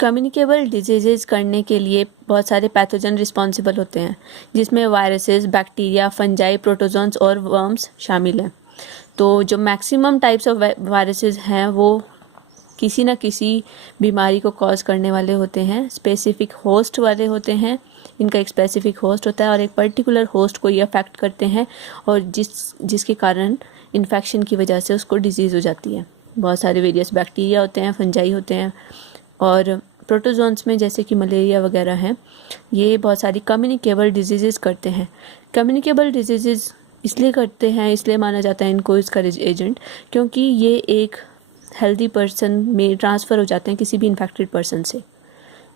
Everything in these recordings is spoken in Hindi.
कम्युनिकेबल डिजीज़ करने के लिए बहुत सारे पैथोजन रिस्पॉन्सिबल होते हैं, जिसमें वायरसेस, बैक्टीरिया, फंजाई, प्रोटोजोन्स और वर्म्स शामिल हैं। तो जो मैक्सिमम टाइप्स ऑफ वायरसेस हैं वो किसी न किसी बीमारी को कॉज करने वाले होते हैं, स्पेसिफिक होस्ट वाले होते हैं। इनका एक स्पेसिफिक होस्ट होता है और एक पर्टिकुलर होस्ट को ये अफेक्ट करते हैं और जिसके कारण इन्फेक्शन की वजह से उसको डिजीज़ हो जाती है। बहुत सारे वेरियस बैक्टीरिया होते हैं, फंजाई होते हैं और प्रोटोजोन्स में जैसे कि मलेरिया वगैरह हैं, ये बहुत सारी कम्युनिकेबल डिजीज़ करते हैं। कम्युनिकेबल डिजीज़ इसलिए करते हैं, इसलिए माना जाता है इनको इसका एजेंट, क्योंकि ये एक हेल्दी पर्सन में ट्रांसफ़र हो जाते हैं किसी भी इन्फेक्टेड पर्सन से।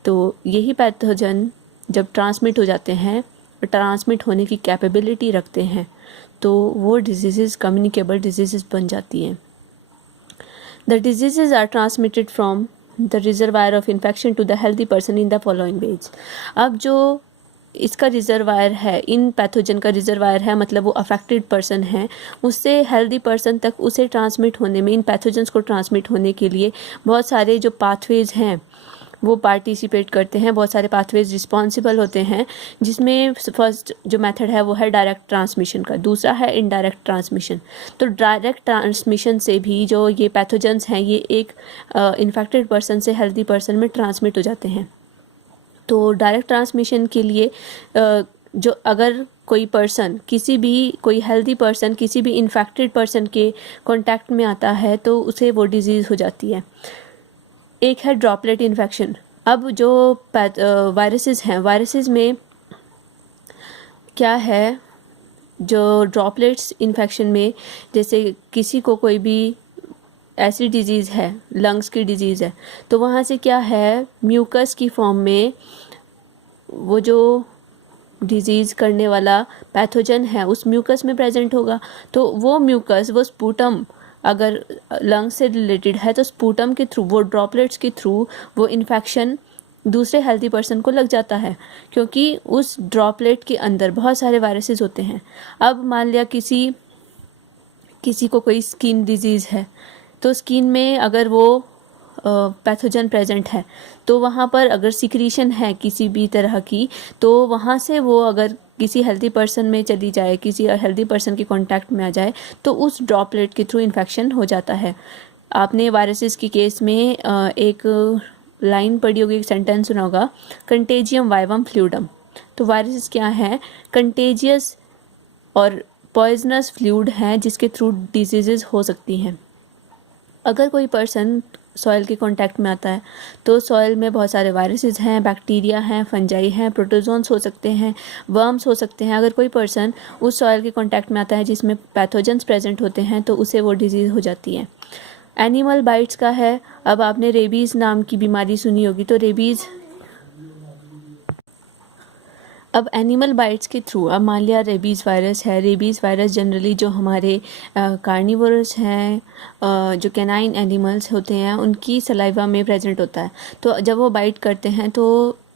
तो यही पैथोजन जब ट्रांसमिट हो जाते हैं, ट्रांसमिट होने की कैपेबिलिटी रखते हैं, तो वो डिजीज़ कम्युनिकेबल डिजीज़ बन जाती हैं। The disease are transmitted from the reservoir of infection to the healthy person in the following ways. अब जो इसका रिजर्वायर है, इन पैथोजन का रिजर्वायर है, मतलब वो अफेक्टेड पर्सन है, उससे हेल्दी पर्सन तक उसे ट्रांसमिट होने में, इन पैथोजन्स को ट्रांसमिट होने के लिए बहुत सारे जो पाथवेज हैं वो पार्टिसिपेट करते हैं। बहुत सारे पाथवेज रिस्पॉन्सिबल होते हैं, जिसमें फर्स्ट जो मेथड है वो है डायरेक्ट ट्रांसमिशन का, दूसरा है इनडायरेक्ट ट्रांसमिशन। तो डायरेक्ट ट्रांसमिशन से भी जो ये पैथोजन्स हैं ये एक इन्फेक्टेड पर्सन से हेल्दी पर्सन में ट्रांसमिट हो जाते हैं। तो डायरेक्ट ट्रांसमिशन के लिए जो अगर कोई पर्सन कोई हेल्दी पर्सन किसी भी इन्फेक्टेड पर्सन के कांटेक्ट में आता है तो उसे वो डिजीज़ हो जाती है। एक है ड्रॉपलेट इन्फेक्शन। अब जो वायरसेस हैं, वायरसेस में क्या है, जो ड्रॉपलेट्स इन्फेक्शन में जैसे किसी को कोई भी ऐसी डिजीज़ है, लंग्स की डिजीज़ है, तो वहाँ से क्या है, म्यूकस की फॉर्म में वो जो डिजीज़ करने वाला पैथोजन है उस म्यूकस में प्रेजेंट होगा। तो वो म्यूकस, वो स्पूटम अगर लंग्स से रिलेटेड है तो स्पूटम के थ्रू, वो ड्रॉपलेट्स के थ्रू वो इन्फेक्शन दूसरे हेल्दी पर्सन को लग जाता है, क्योंकि उस ड्रॉपलेट के अंदर बहुत सारे वायरसेस होते हैं। अब मान लिया किसी को कोई स्किन डिजीज़ है, तो स्किन में अगर वो पैथोजन प्रेजेंट है तो वहाँ पर अगर सिक्रीशन है किसी भी तरह की, तो वहाँ से वो अगर किसी हेल्दी पर्सन में चली जाए, किसी हेल्दी पर्सन के कांटेक्ट में आ जाए, तो उस ड्रॉपलेट के थ्रू इन्फेक्शन हो जाता है। आपने वायरसेस के केस में एक लाइन पढ़ी होगी, एक सेंटेंस सुना होगा, कंटेजियम वाइवम फ्लूइडम। तो वायरसेस क्या है, कंटेजियस और पॉइजनस फ्लूइड हैं जिसके थ्रू डिजीज़ हो सकती हैं। अगर कोई पर्सन सॉइल के कांटेक्ट में आता है तो सॉइल में बहुत सारे वायरसेस हैं, बैक्टीरिया हैं, फंजाई हैं, प्रोटोजोन्स हो सकते हैं, वर्म्स हो सकते हैं। अगर कोई पर्सन उस सॉइल के कांटेक्ट में आता है जिसमें पैथोजन्स प्रेजेंट होते हैं तो उसे वो डिजीज़ हो जाती है। एनिमल बाइट्स का है, अब आपने रेबीज़ नाम की बीमारी सुनी होगी, तो अब एनिमल बाइट्स के थ्रू, अब मान लिया रेबीज़ वायरस है, रेबीज़ वायरस जनरली जो हमारे कार्निवोरस हैं, जो कैनाइन एनिमल्स होते हैं, उनकी सलाइवा में प्रेजेंट होता है। तो जब वो बाइट करते हैं तो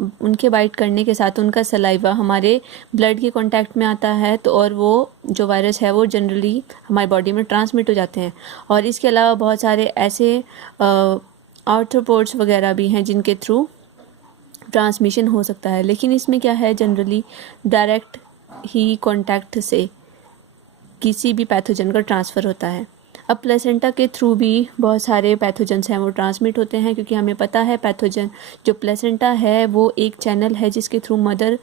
उनके बाइट करने के साथ उनका सलाइवा हमारे ब्लड के कांटेक्ट में आता है, तो और वो जो वायरस है वो जनरली हमारी बॉडी में ट्रांसमिट हो जाते हैं। और इसके अलावा बहुत सारे ऐसे आर्थ्रोपोड्स वगैरह भी हैं जिनके थ्रू ट्रांसमिशन हो सकता है, लेकिन इसमें क्या है, जनरली डायरेक्ट ही कांटेक्ट से किसी भी पैथोजन का ट्रांसफ़र होता है। अब प्लेसेंटा के थ्रू भी बहुत सारे पैथोजन्स हैं वो ट्रांसमिट होते हैं, क्योंकि हमें पता है पैथोजन जो प्लेसेंटा है वो एक चैनल है जिसके थ्रू मदर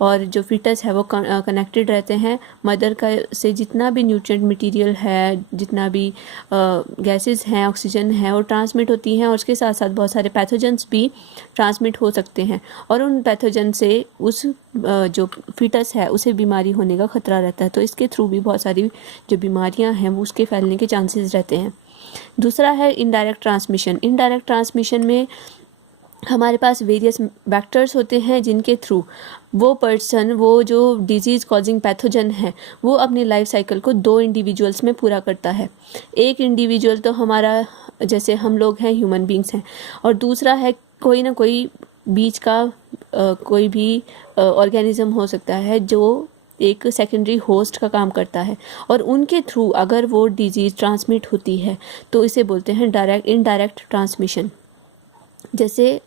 और जो फीटस है वो कनेक्टेड रहते हैं। मदर का से जितना भी न्यूट्रिएंट मटेरियल है, जितना भी गैसेस हैं, ऑक्सीजन है, वो ट्रांसमिट होती हैं और उसके साथ साथ बहुत सारे पैथोजन्स भी ट्रांसमिट हो सकते हैं और उन पैथोजन से उस जो फीटस है उसे बीमारी होने का खतरा रहता है। तो इसके थ्रू भी बहुत सारी जो बीमारियां हैं वो उसके फैलने के चांसेस रहते हैं। दूसरा है इनडायरेक्ट ट्रांसमिशन। इनडायरेक्ट ट्रांसमिशन में हमारे पास वेरियस वेक्टर्स होते हैं जिनके थ्रू वो पर्सन, वो जो डिजीज़ कॉजिंग पैथोजन है, वो अपनी लाइफ साइकिल को 2 इंडिविजुअल्स में पूरा करता है। एक इंडिविजुअल तो हमारा जैसे हम लोग हैं, ह्यूमन बींग्स हैं, और दूसरा है कोई ना कोई बीच का कोई भी ऑर्गेनिज्म हो सकता है जो एक सेकेंडरी होस्ट का काम करता है, और उनके थ्रू अगर वो डिजीज़ ट्रांसमिट होती है तो इसे बोलते हैं इनडायरेक्ट ट्रांसमिशन। जैसे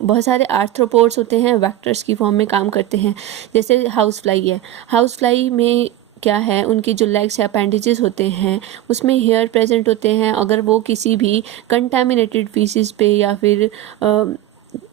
बहुत सारे आर्थ्रोपोड्स होते हैं, वेक्टर्स की फॉर्म में काम करते हैं। जैसे हाउस फ्लाई है, हाउस फ्लाई में क्या है, उनकी जो लेग्स या अपेंडिजेस होते हैं उसमें हेयर प्रेजेंट होते हैं। अगर वो किसी भी कंटामिनेटेड फीसिस पे या फिर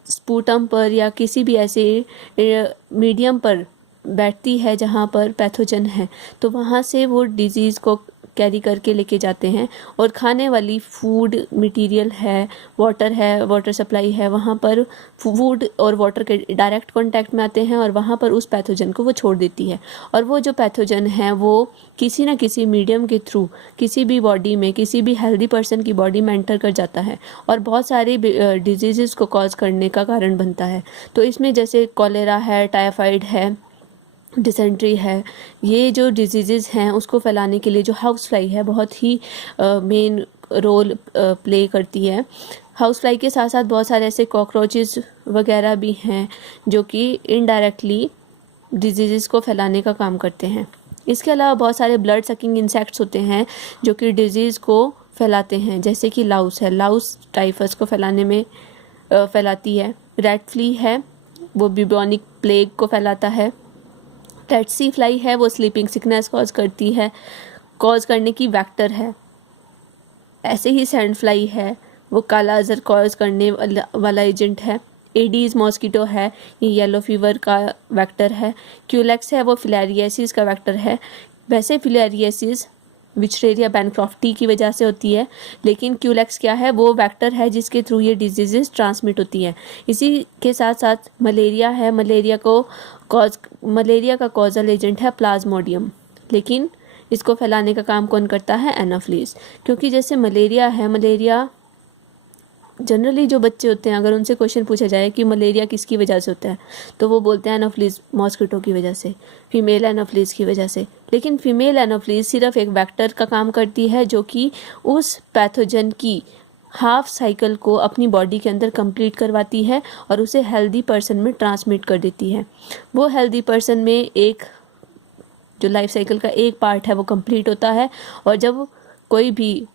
स्पूटम पर या किसी भी ऐसे मीडियम पर बैठती है जहाँ पर पैथोजन है, तो वहाँ से वो डिजीज़ को कैरी करके लेके जाते हैं। और खाने वाली फूड मटेरियल है, वाटर सप्लाई है, वहाँ पर फूड और वाटर के डायरेक्ट कांटेक्ट में आते हैं और वहाँ पर उस पैथोजन को वो छोड़ देती है। और वो जो पैथोजन है वो किसी न किसी मीडियम के थ्रू किसी भी बॉडी में, किसी भी हेल्दी पर्सन की बॉडी में एंटर कर जाता है और बहुत सारी डिजीज़ को कॉज करने का कारण बनता है। तो इसमें जैसे कॉलेरा है, टाइफाइड है, डिसेंट्री है, ये जो डिजीज़ हैं उसको फैलाने के लिए जो हाउस फ्लाई है बहुत ही मेन रोल प्ले करती है। हाउस फ्लाई के साथ साथ बहुत सारे ऐसे कॉकरोचेस वगैरह भी हैं जो कि इनडायरेक्टली डिजीज़ को फैलाने का काम करते हैं। इसके अलावा बहुत सारे ब्लड सकिंग इंसेक्ट्स होते हैं जो कि डिजीज़ को फैलाते हैं, जैसे कि लाउस है, लाउस टाइफस को फैलाने में फैलाती है। रेड फ्ली है, वो ब्यूबोनिक प्लेग को फैलाता है। टेट्सी फ्लाई है, वो स्लीपिंग सिकनेस कॉज करने की वेक्टर है। ऐसे ही सैंड फ्लाई है, वो काला अजर कॉज करने वाला एजेंट है। एडीज मॉस्किटो है, ये येलो फीवर का वेक्टर है। क्यूलेक्स है, वो फिलेरियासिस का वेक्टर है। वैसे फिलेरियासिस विचरेरिया बैनक्रॉफ्टी की वजह से होती है, लेकिन क्यूलेक्स क्या है, वो वेक्टर है जिसके थ्रू ये डिजीजेस ट्रांसमिट होती हैं। इसी के साथ साथ मलेरिया है, मलेरिया का कॉजल एजेंट है प्लाज्मोडियम, लेकिन इसको फैलाने का काम कौन करता है, एनाफ्लीज। क्योंकि जैसे मलेरिया जनरली जो बच्चे होते हैं, अगर उनसे क्वेश्चन पूछा जाए कि मलेरिया किसकी वजह से होता है, तो वो बोलते हैं एनाफ्लीज मॉस्किटो की वजह से, फीमेल एनाफ्लीज की वजह से। लेकिन फीमेल एनाफ्लीज सिर्फ एक वेक्टर का काम करती है जो कि उस पैथोजन की हाफ साइकिल को अपनी बॉडी के अंदर कंप्लीट करवाती है और उसे हेल्दी पर्सन में ट्रांसमिट कर देती है। वो हेल्दी पर्सन में एक जो लाइफ साइकिल का एक पार्ट है वो कंप्लीट होता है, और जब कोई भी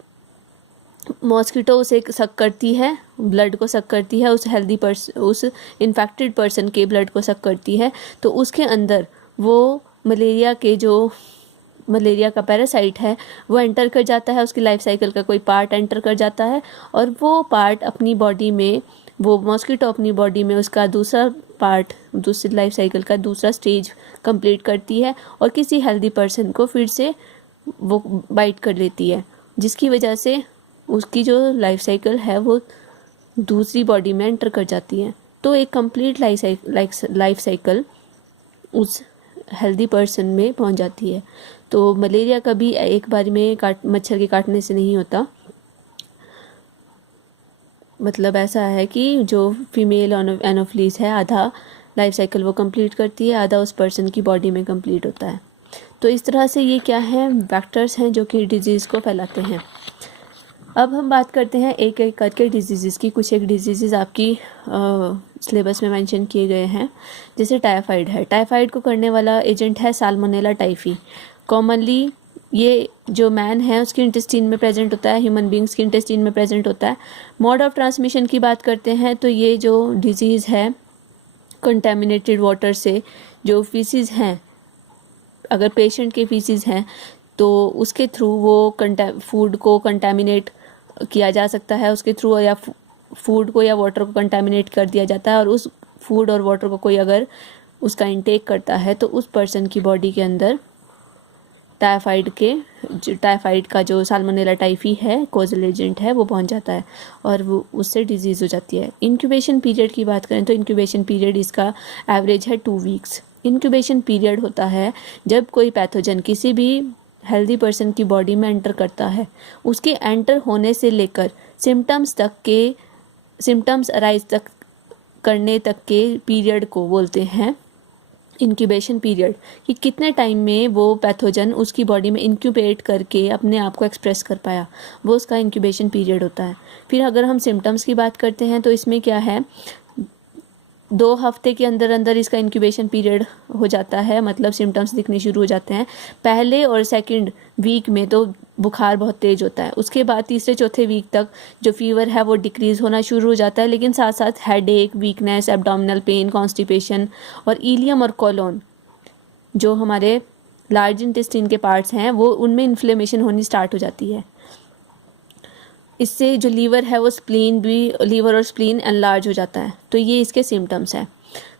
मॉस्किटो उसे सक करती है, ब्लड को सक करती है, उस इन्फेक्टेड पर्सन के ब्लड को सक करती है, तो उसके अंदर वो मलेरिया का पैरासाइट है वो एंटर कर जाता है, उसकी लाइफ साइकिल का कोई पार्ट एंटर कर जाता है, और वो पार्ट अपनी बॉडी में, वो मॉस्किटो अपनी बॉडी में उसका दूसरा पार्ट, दूसरी लाइफ साइकिल का दूसरा स्टेज कंप्लीट करती है और किसी हेल्दी पर्सन को फिर से वो बाइट कर लेती है, जिसकी वजह से उसकी जो लाइफ साइकिल है वो दूसरी बॉडी में एंटर कर जाती है। तो एक कंप्लीट लाइफ साइकिल उस हेल्दी पर्सन में पहुंच जाती है। तो मलेरिया कभी एक बार में मच्छर के काटने से नहीं होता। मतलब ऐसा है कि जो फीमेल एनाफ्लीज है, आधा लाइफ साइकिल वो कंप्लीट करती है, आधा उस पर्सन की बॉडी में कंप्लीट होता है। तो इस तरह से ये क्या है, वेक्टर्स हैं जो कि डिजीज़ को फैलाते हैं। अब हम बात करते हैं एक एक करके डिजीज़ की। कुछ एक डिजीज़ आपकी सिलेबस में मेंशन किए गए हैं। जैसे टाइफाइड है, टाइफाइड को करने वाला एजेंट है साल्मोनेला टाइफी। कॉमनली ये जो मैन है उसके इंटेस्टीन में प्रेजेंट होता है, ह्यूमन बींग्स के इंटेस्टीन में प्रेजेंट होता है। मोड ऑफ ट्रांसमिशन की बात करते हैं तो ये जो डिजीज़ है कंटेमिनेटेड वाटर से, जो फीसिस हैं, अगर पेशेंट के फीसिस हैं तो उसके थ्रू वो फूड को कंटेमिनेट किया जा सकता है, उसके थ्रू, या फूड को या वाटर को कंटेमिनेट कर दिया जाता है, और उस फूड और वाटर को कोई अगर उसका इंटेक करता है तो उस पर्सन की बॉडी के अंदर टाइफाइड का जो साल्मोनेला टाइफी है कॉजल एजेंट है वो पहुंच जाता है और वो उससे डिजीज़ हो जाती है। इंक्यूबेशन पीरियड की बात करें तो इंक्यूबेशन पीरियड इसका एवरेज है 2 वीक्स। इंक्यूबेशन पीरियड होता है जब कोई पैथोजन किसी भी हेल्दी पर्सन की बॉडी में एंटर करता है, उसके एंटर होने से लेकर सिम्टम्स अराइज तक करने तक के पीरियड को बोलते हैं इंक्यूबेशन पीरियड, कि कितने टाइम में वो पैथोजन उसकी बॉडी में इंक्यूबेट करके अपने आप को एक्सप्रेस कर पाया, वो उसका इंक्यूबेशन पीरियड होता है। फिर अगर हम सिम्टम्स की बात करते हैं तो इसमें क्या है, 2 हफ्ते के अंदर अंदर इसका इंक्यूबेशन पीरियड हो जाता है, मतलब सिम्टम्स दिखने शुरू हो जाते हैं। पहले और सेकंड वीक में तो बुखार बहुत तेज़ होता है, उसके बाद तीसरे चौथे वीक तक जो फीवर है वो डिक्रीज़ होना शुरू हो जाता है, लेकिन साथ साथ headache, weakness, abdominal pain, constipation और इलियम और कोलोन जो हमारे लार्ज इंटेस्टाइन के पार्ट्स हैं वो उनमें इन्फ्लेमेशन होनी स्टार्ट हो जाती है। इससे जो लीवर है वो लीवर और स्प्लीन एनलार्ज हो जाता है। तो ये इसके सिम्टम्स हैं।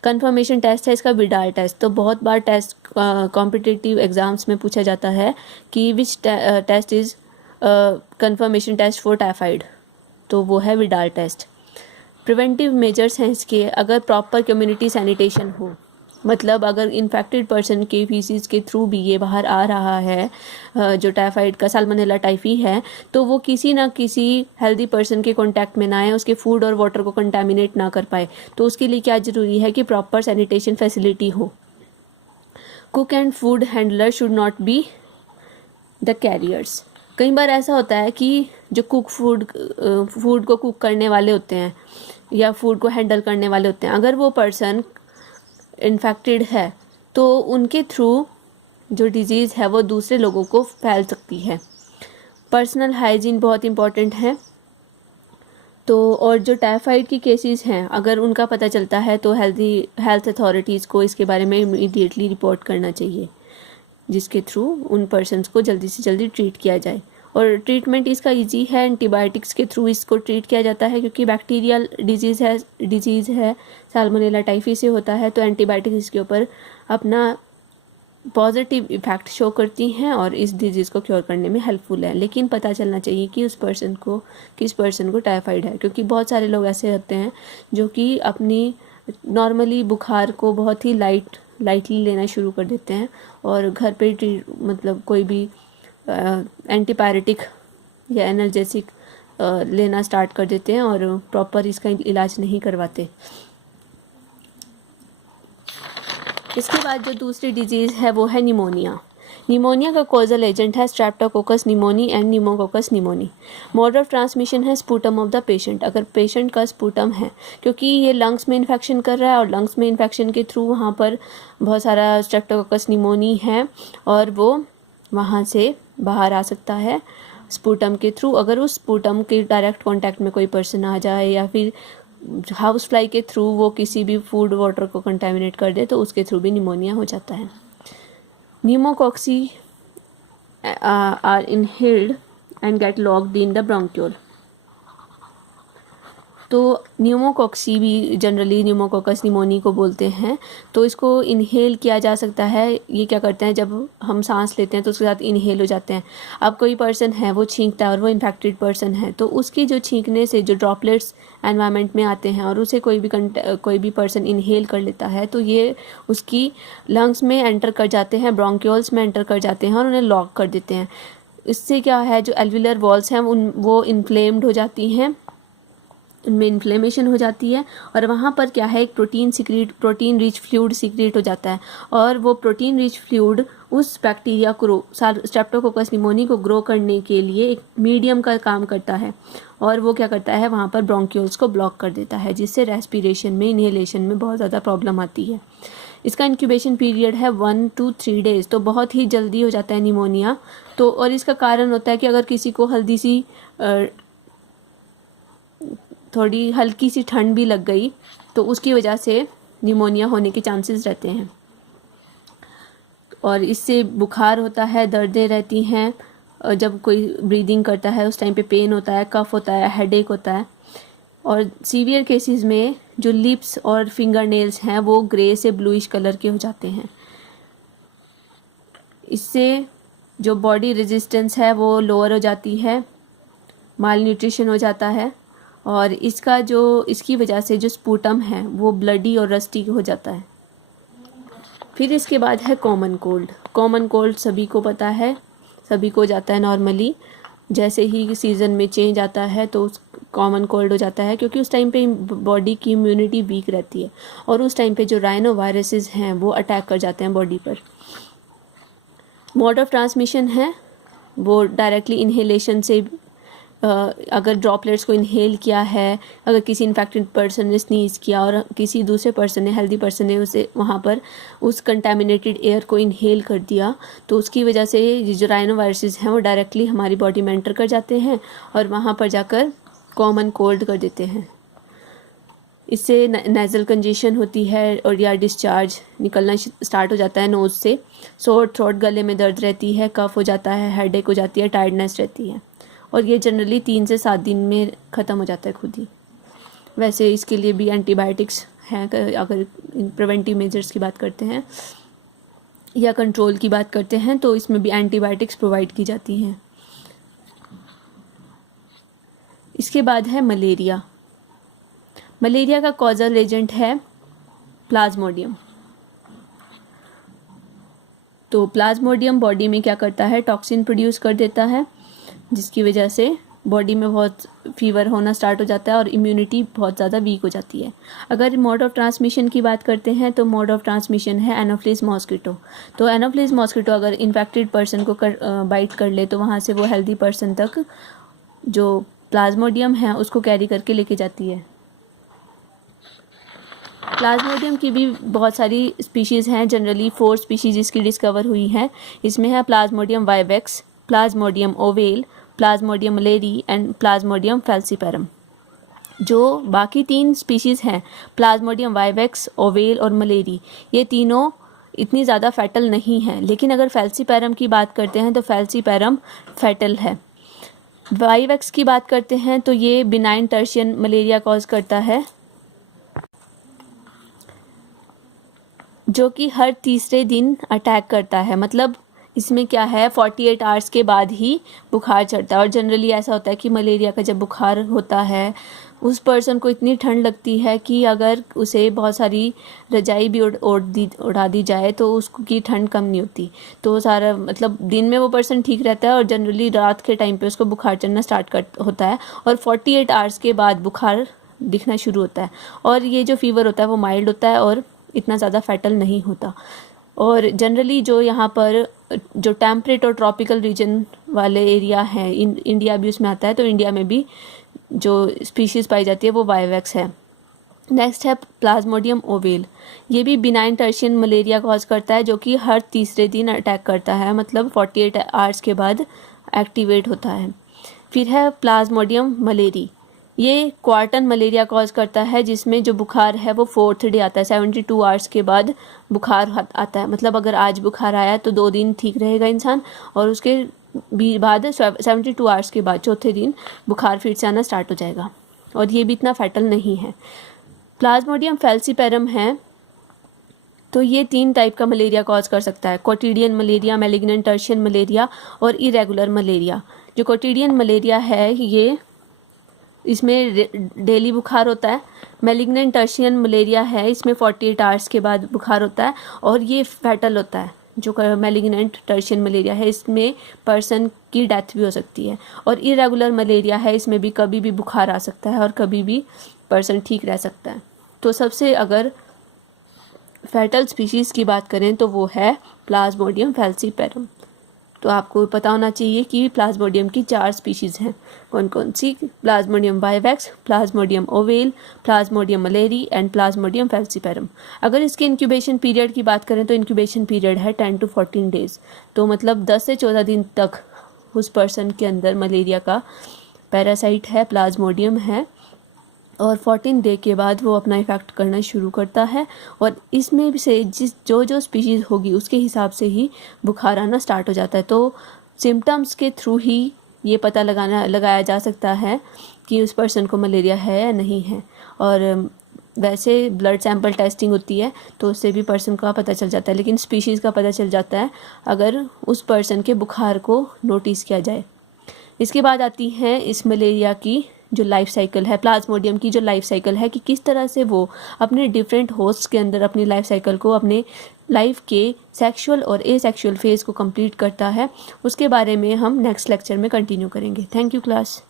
कंफर्मेशन टेस्ट है इसका विडाल टेस्ट। तो बहुत बार टेस्ट कॉम्पिटिटिव एग्जाम्स में पूछा जाता है कि which test is confirmation test for typhoid, तो वो है विडाल टेस्ट। प्रिवेंटिव मेजर्स हैं इसके, अगर प्रॉपर कम्युनिटी सैनिटेशन हो, मतलब अगर इन्फेक्टेड पर्सन के फीसिस के थ्रू भी ये बाहर आ रहा है जो टाइफाइड का साल्मोनेला टाइफी है, तो वो किसी ना किसी हेल्दी पर्सन के कांटेक्ट में ना आए, उसके फूड और वाटर को कंटामिनेट ना कर पाए। तो उसके लिए क्या ज़रूरी है कि प्रॉपर सैनिटेशन फैसिलिटी हो। Cook and food handler should not be the carriers. कई बार ऐसा होता है कि जो फूड को कुक करने वाले होते हैं या फूड को हैंडल करने वाले होते हैं, अगर वो पर्सन इन्फेक्टेड है तो उनके थ्रू जो डिजीज़ है वो दूसरे लोगों को फैल सकती है। पर्सनल हाइजीन बहुत इम्पॉर्टेंट है। तो और जो टाइफाइड की केसेस हैं, अगर उनका पता चलता है तो हेल्थ अथॉरिटीज़ को इसके बारे में इमीडिएटली रिपोर्ट करना चाहिए, जिसके थ्रू उन पर्सन्स को जल्दी से जल्दी ट्रीट किया जाए। और ट्रीटमेंट इसका इजी है, एंटीबायोटिक्स के थ्रू इसको ट्रीट किया जाता है, क्योंकि बैक्टीरियल डिजीज़ है साल्मोनेला टाइफी से होता है। तो एंटीबायोटिक्स इसके ऊपर अपना पॉजिटिव इफ़ेक्ट शो करती हैं और इस डिजीज़ को क्योर करने में हेल्पफुल है। लेकिन पता चलना चाहिए कि किस पर्सन को टाइफाइड है, क्योंकि बहुत सारे लोग ऐसे होते हैं जो कि अपनी नॉर्मली बुखार को बहुत ही लाइटली लेना शुरू कर देते हैं और घर पे मतलब कोई भी एंटीपायरेटिक या एनाल्जेसिक लेना स्टार्ट कर देते हैं और प्रॉपर इसका इलाज नहीं करवाते। इसके बाद जो दूसरी डिजीज़ है वो है निमोनिया। निमोनिया का कॉजल एजेंट है streptococcus pneumoniae and pneumococcus pneumoniae. Mode of transmission है स्पूटम ऑफ द पेशेंट। अगर पेशेंट का स्पूटम है, क्योंकि ये लंग्स में इन्फेक्शन कर रहा है और लंग्स में इन्फेक्शन के थ्रू वहाँ पर बहुत सारा स्ट्रेप्टोकोकस निमोनी है और वो वहाँ से बाहर आ सकता है स्पूटम के थ्रू। अगर उस स्पूटम के डायरेक्ट कांटेक्ट में कोई पर्सन आ जाए या फिर हाउस फ्लाई के थ्रू वो किसी भी फूड वाटर को कंटामिनेट कर दे तो उसके थ्रू भी निमोनिया हो जाता है। Pneumococci are inhaled and get lodged in the bronchiole. तो न्यूमोकॉक्सी भी जनरली न्यूमोकोकस निमोनी को बोलते हैं। तो इसको इनहेल किया जा सकता है। ये क्या करते हैं, जब हम सांस लेते हैं तो उसके साथ इनहेल हो जाते हैं। अब कोई पर्सन है वो छींकता है और वो इन्फेक्टेड पर्सन है, तो उसकी जो छींकने से जो ड्रॉपलेट्स एनवायरनमेंट में आते हैं और उसे कोई भी पर्सन इनहेल कर लेता है तो ये उसकी लंग्स में एंटर कर जाते हैं, ब्रोंक्यूल्स में एंटर कर जाते हैं और उन्हें लॉक कर देते हैं। इससे क्या है, जो एल्विलर वॉल्स हैं वो इन्फ्लेम्ड हो जाती हैं, उनमें इन्फ्लेमेशन हो जाती है और वहाँ पर क्या है, एक प्रोटीन रिच फ्लूइड सीक्रेट हो जाता है और वो प्रोटीन रिच फ्लूइड उस बैक्टीरिया को स्ट्रेप्टोकोकस निमोनी को ग्रो करने के लिए एक मीडियम का काम करता है और वो क्या करता है, वहाँ पर ब्रोंक्यूल्स को ब्लॉक कर देता है, जिससे रेस्पिरेशन में, इनहेलेशन में बहुत ज़्यादा प्रॉब्लम आती है। इसका इंक्यूबेशन पीरियड है 1 to 3 days, तो बहुत ही जल्दी हो जाता है निमोनिया। तो और इसका कारण होता है कि अगर किसी को थोड़ी हल्की सी ठंड भी लग गई तो उसकी वजह से निमोनिया होने के चांसेस रहते हैं और इससे बुखार होता है, दर्दें रहती हैं, और जब कोई ब्रीदिंग करता है उस टाइम पे पेन होता है, कफ होता है, हेडेक होता है और सीवियर केसेस में जो लिप्स और फिंगर नेल्स हैं वो ग्रे से ब्लूइश कलर के हो जाते हैं। इससे जो बॉडी रेजिस्टेंस है वो लोअर हो जाती है, माल न्यूट्रिशन हो जाता है और इसकी वजह से जो स्पूटम है वो ब्लडी और रस्टी हो जाता है। फिर इसके बाद है कॉमन कोल्ड। कॉमन कोल्ड सभी को पता है, सभी को जाता है नॉर्मली। जैसे ही सीज़न में चेंज आता है तो कॉमन कोल्ड हो जाता है, क्योंकि उस टाइम पे बॉडी की इम्यूनिटी वीक रहती है और उस टाइम पे जो राइनो वायरसेस हैं वो अटैक कर जाते हैं बॉडी पर। मोड ऑफ ट्रांसमिशन है वो डायरेक्टली इनहेलेशन से अगर ड्रॉपलेट्स को इनहेल किया है, अगर किसी इन्फेक्टेड पर्सन ने स्नीज किया और किसी दूसरे पर्सन ने, हेल्दी पर्सन ने उसे वहाँ पर उस कंटेमिनेटेड एयर को इनहेल कर दिया, तो उसकी वजह से ये जो राइनोवायरसेस हैं वो डायरेक्टली हमारी बॉडी में एंटर कर जाते हैं और वहाँ पर जाकर कॉमन कोल्ड कर देते हैं। इससे नेज़ल कंजेशन होती है और या डिस्चार्ज निकलना स्टार्ट हो जाता है नोज़ से, सोर थ्रोट, गले में दर्द रहती है, कफ हो जाता है, हेडेक हो जाती है, टायर्डनेस रहती है और ये जनरली 3 से 7 दिन में ख़त्म हो जाता है खुद ही। वैसे इसके लिए भी एंटीबायोटिक्स हैं, अगर प्रिवेंटिव मेजर्स की बात करते हैं या कंट्रोल की बात करते हैं तो इसमें भी एंटीबायोटिक्स प्रोवाइड की जाती हैं। इसके बाद है मलेरिया। मलेरिया का कॉजल एजेंट है प्लाज्मोडियम। तो प्लाज्मोडियम बॉडी में क्या करता है, टॉक्सिन प्रोड्यूस कर देता है, जिसकी वजह से बॉडी में बहुत फीवर होना स्टार्ट हो जाता है और इम्यूनिटी बहुत ज़्यादा वीक हो जाती है। अगर मोड ऑफ ट्रांसमिशन की बात करते हैं तो मोड ऑफ ट्रांसमिशन है एनोफ्लिस मॉस्किटो। तो एनोफ्लिस मॉस्किटो अगर इन्फेक्टेड पर्सन को बाइट कर ले तो वहाँ से वो हेल्दी पर्सन तक जो प्लाज्मोडियम है उसको कैरी करके लेके जाती है। प्लाज्मोडियम की भी बहुत सारी स्पीशीज़ हैं, जनरली 4 स्पीशीज़ इसकी डिस्कवर हुई हैं। इसमें है Plasmodium vivax, plasmodium ovale, plasmodium malariae and plasmodium falciparum. जो बाकी 3 स्पीशीज़ हैं, प्लाज्मोडियम वाइवेक्स, ओवेल और मलेरी, ये तीनों इतनी ज़्यादा फैटल नहीं हैं, लेकिन अगर फैल्सीपेरम की बात करते हैं तो फैल्सीपेरम फैटल है। वाइवेक्स की बात करते हैं तो ये बिनाइन टर्शियन मलेरिया कॉज करता है, जो कि हर तीसरे दिन अटैक करता है। मतलब इसमें क्या है, 48 आवर्स के बाद ही बुखार चढ़ता है और जनरली ऐसा होता है कि मलेरिया का जब बुखार होता है उस पर्सन को इतनी ठंड लगती है कि अगर उसे बहुत सारी रजाई भी उड़ा दी जाए तो उसकी ठंड कम नहीं होती। तो सारा मतलब दिन में वो पर्सन ठीक रहता है और जनरली रात के टाइम पे उसको बुखार चढ़ना स्टार्ट होता है और 48 आवर्स के बाद बुखार दिखना शुरू होता है। और ये जो फीवर होता है वो माइल्ड होता है और इतना ज़्यादा फैटल नहीं होता। और जनरली जो यहाँ पर जो टेम्परेट और ट्रॉपिकल रीजन वाले एरिया हैं, इंडिया भी उसमें आता है, तो इंडिया में भी जो स्पीशीज़ पाई जाती है वो वाइवेक्स है। नेक्स्ट है प्लाज्मोडियम ओवेल। ये भी बिनाइन टर्शियन मलेरिया कॉज करता है, जो कि हर तीसरे दिन अटैक करता है, मतलब 48 आवर्स के बाद एक्टिवेट होता है। फिर है प्लाज्मोडियम मलेरी। ये क्वार्टन मलेरिया कॉज करता है, जिसमें जो बुखार है वो 4th डे आता है, 72 आवर्स के बाद बुखार आता है। मतलब अगर आज बुखार आया तो 2 दिन ठीक रहेगा इंसान और उसके बाद 72 आवर्स के बाद 4थे दिन बुखार फिर से आना स्टार्ट हो जाएगा और ये भी इतना फैटल नहीं है। प्लाज्मोडियम फैल्सीपेरम है तो ये 3 टाइप का मलेरिया कॉज कर सकता है, कोटिडियन मलेरिया, मैलिग्नेंट टर्शियन मलेरिया और इरेगुलर मलेरिया। जो कोटिडियन मलेरिया है ये इसमें डेली बुखार होता है। मैलिग्नेंट टर्शियन मलेरिया है, इसमें 48 आवर्स के बाद बुखार होता है और ये फैटल होता है। जो मैलिग्नेंट टर्शियन मलेरिया है इसमें पर्सन की डेथ भी हो सकती है। और इरेगुलर मलेरिया है, इसमें भी कभी भी बुखार आ सकता है और कभी भी पर्सन ठीक रह सकता है। तो सबसे अगर फैटल स्पीशीज़ की बात करें तो वो है प्लाज्मोडियम फैल्सीपेरम। तो आपको पता होना चाहिए कि प्लाज्मोडियम की 4 स्पीशीज़ हैं, कौन कौन सी, plasmodium vivax, plasmodium ovale, plasmodium malariae and plasmodium falciparum. अगर इसके इंक्यूबेशन पीरियड की बात करें तो इंक्यूबेशन पीरियड है 10 to 14 डेज़। तो मतलब 10 से 14 दिन तक उस पर्सन के अंदर मलेरिया का पैरासाइट है, प्लाज्मोडियम है और 14 डे के बाद वो अपना इफेक्ट करना शुरू करता है और इसमें से जो स्पीशीज़ होगी उसके हिसाब से ही बुखार आना स्टार्ट हो जाता है। तो सिम्टम्स के थ्रू ही ये पता लगाया जा सकता है कि उस पर्सन को मलेरिया है या नहीं है। और वैसे ब्लड सैंपल टेस्टिंग होती है तो उससे भी पर्सन का पता चल जाता है, लेकिन स्पीशीज़ का पता चल जाता है अगर उस पर्सन के बुखार को नोटिस किया जाए। इसके बाद आती है इस मलेरिया की जो लाइफ साइकिल है, प्लाज्मोडियम की जो लाइफ साइकिल है कि किस तरह से वो अपने डिफरेंट होस्ट्स के अंदर अपनी लाइफ साइकिल को, अपने लाइफ के सेक्सुअल और एसेक्सुअल फेज़ को कंप्लीट करता है। उसके बारे में हम नेक्स्ट लेक्चर में कंटिन्यू करेंगे। Thank you class.